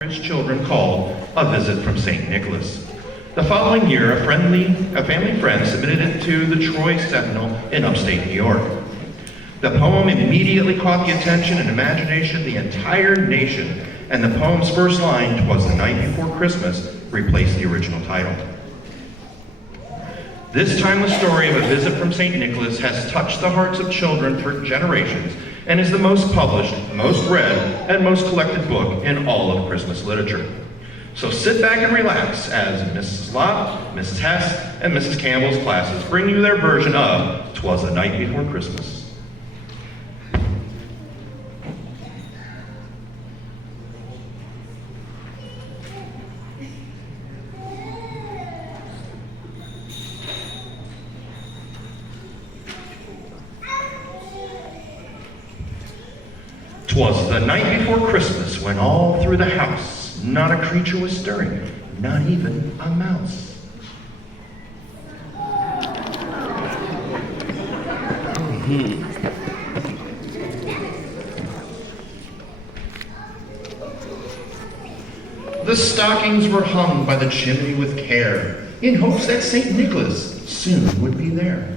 French children called A Visit from St. Nicholas. The following year, a family friend submitted it to the Troy Sentinel in upstate New York. The poem immediately caught the attention and imagination of the entire nation, and the poem's first line, "'Twas the night before Christmas," replaced the original title. This timeless story of A Visit from St. Nicholas has touched the hearts of children for generations and is the most published, most read, and most collected book in all of Christmas literature. So sit back and relax as Mrs. Lott, Mrs. Hess, and Mrs. Campbell's classes bring you their version of "'Twas the Night Before Christmas." "'Twas the night before Christmas when all through the house not a creature was stirring, not even a mouse. The stockings were hung by the chimney with care, in hopes that St. Nicholas soon would be there.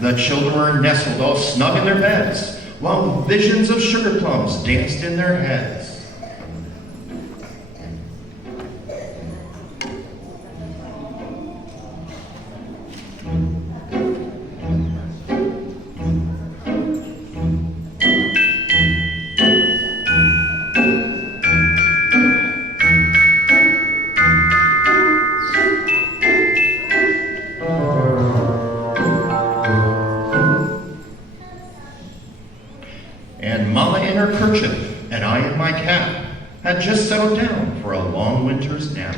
The children were nestled all snug in their beds, while visions of sugar plums danced in their heads. And Mama in her kerchief, and I in my cap, had just settled down for a long winter's nap.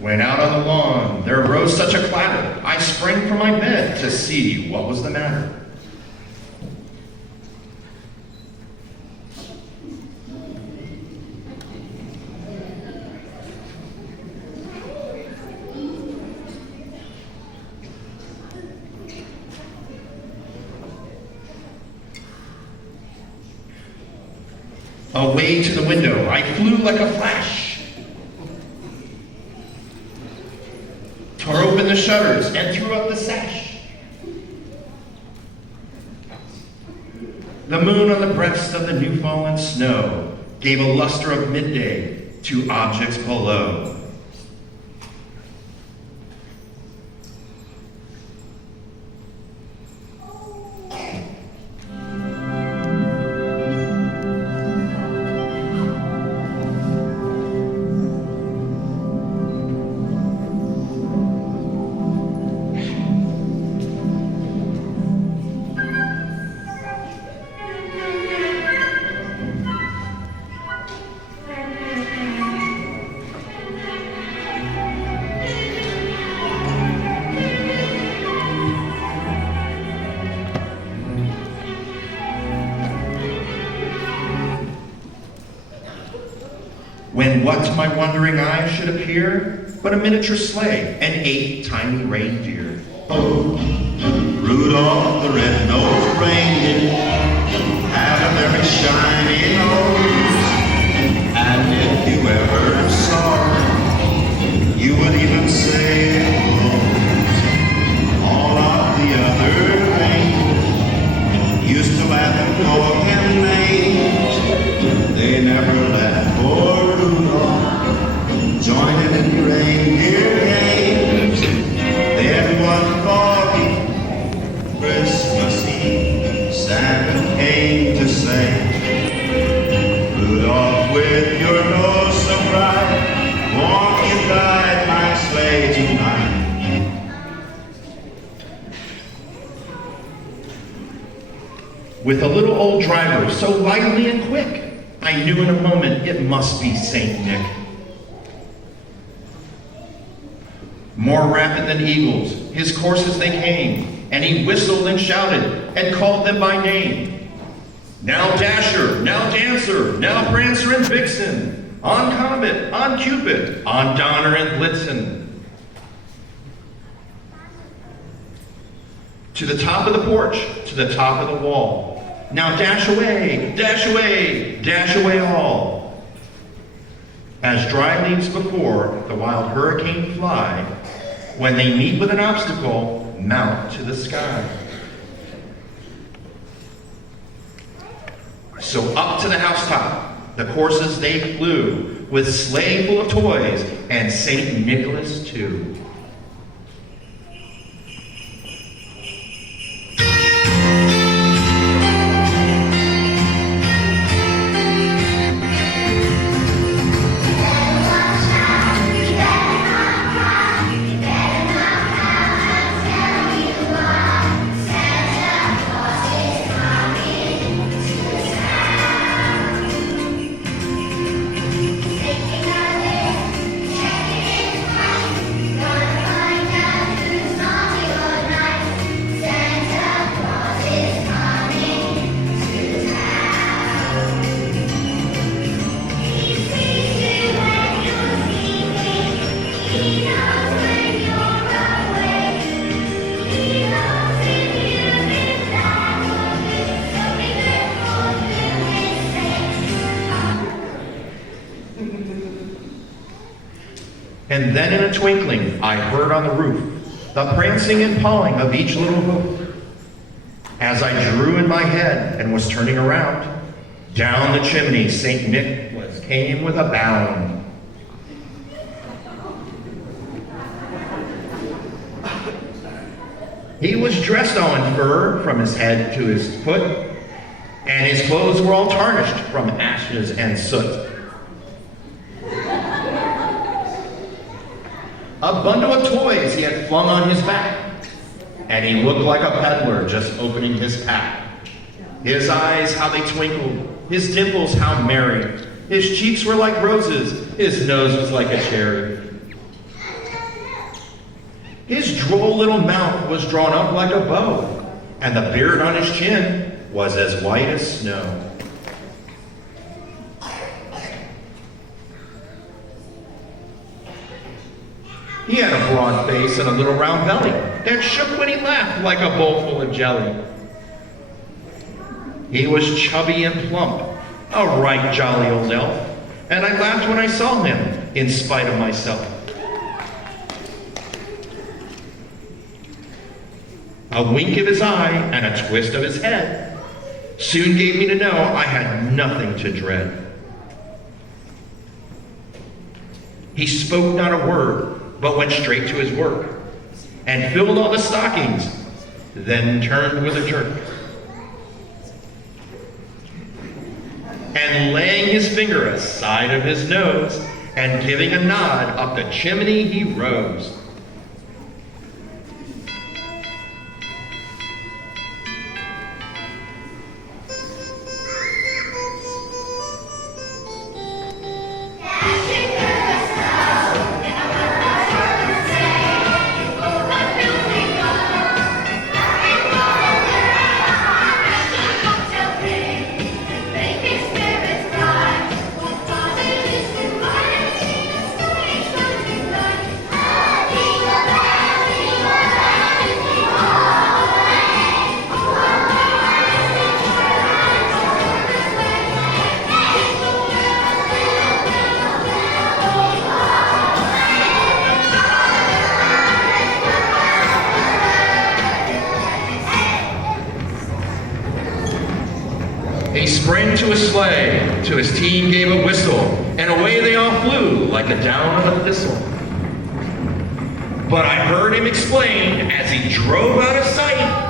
When out on the lawn there arose such a clatter, I sprang from my bed to see what was the matter. Away to the window I flew like a flash, tore open the shutters and threw up the sash. The moon on the breast of the new fallen snow gave a luster of midday to objects below. When what to my wondering eyes should appear but a miniature sleigh and 8 tiny reindeer. Oh, Rudolph the red-nosed reindeer had a very shiny nose, and if you ever saw her, you would even say hello. All of the other reindeer used to laugh and call him names. They never laughed for joining in the reindeer games. Everyone thought Christmas Eve Santa came to say, Rudolph, with your nose so bright, won't you guide my sleigh tonight? With a little old driver so lively and quick, I knew in a moment it must be St. Nick. More rapid than eagles, his coursers they came, and he whistled and shouted and called them by name. Now Dasher, now Dancer, Prancer, now Prancer and Vixen, on Comet, on Cupid, on Donner and Blitzen. To the top of the porch, to the top of the wall. Now dash away, dash away, dash away all. As dry leaves before the wild hurricane fly, when they meet with an obstacle, mount to the sky. So up to the housetop, the coursers they flew, with sleigh full of toys, and St. Nicholas too. And then in a twinkling, I heard on the roof the prancing and pawing of each little hoof. As I drew in my head and was turning around, down the chimney St. Nicholas came with a bound. He was dressed all in fur from his head to his foot, and his clothes were all tarnished from ashes and soot. A bundle of toys he had flung on his back, and he looked like a peddler just opening his pack. His eyes, how they twinkled, his dimples, how merry. His cheeks were like roses, his nose was like a cherry. His droll little mouth was drawn up like a bow, and the beard on his chin was as white as snow. He had a broad face and a little round belly that shook when he laughed like a bowl full of jelly. He was chubby and plump, a right jolly old elf, and I laughed when I saw him, in spite of myself. A wink of his eye and a twist of his head soon gave me to know I had nothing to dread. He spoke not a word, but went straight to his work, and filled all the stockings, then turned with a jerk. And laying his finger aside of his nose, and giving a nod up the chimney he rose. He sprang to his sleigh, to his team gave a whistle, and away they all flew like a down on a thistle. But I heard him explain as he drove out of sight.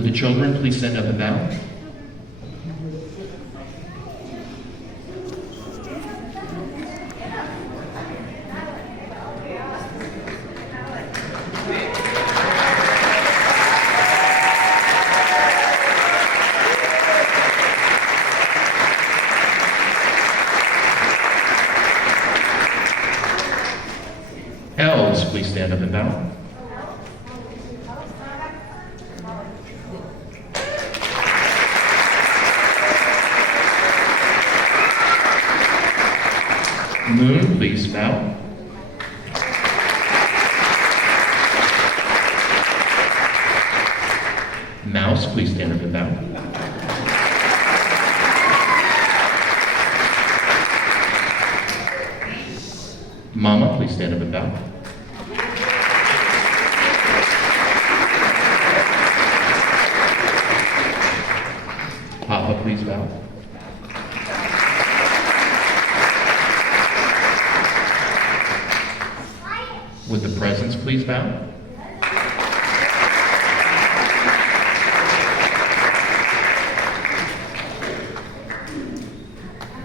Would the children please stand up and bow? Elves, please stand up and bow. Moon, please bow. Mouse, please stand up and bow. Mama, please stand up and bow. Papa, please bow. Would the presents please bow?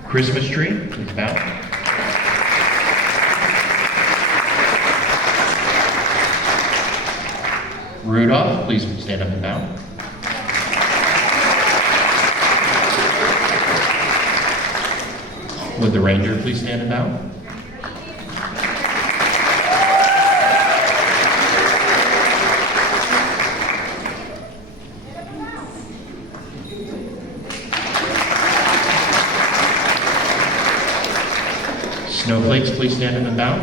Christmas tree, please bow. Rudolph, please stand up and bow. Would the reindeer please stand and bow? Snowflakes, please stand up and bow.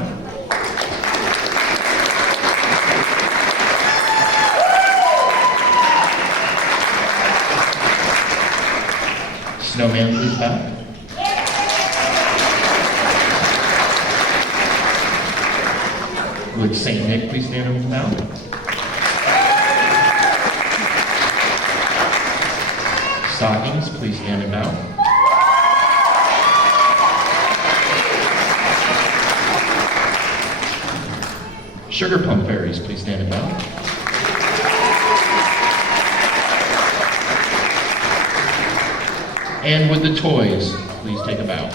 Snowman, please bow. Would Saint Nick please stand up and bow? Stockings, please stand and bow. Sugar plum fairies, please stand and bow. And would the toys please take a bow?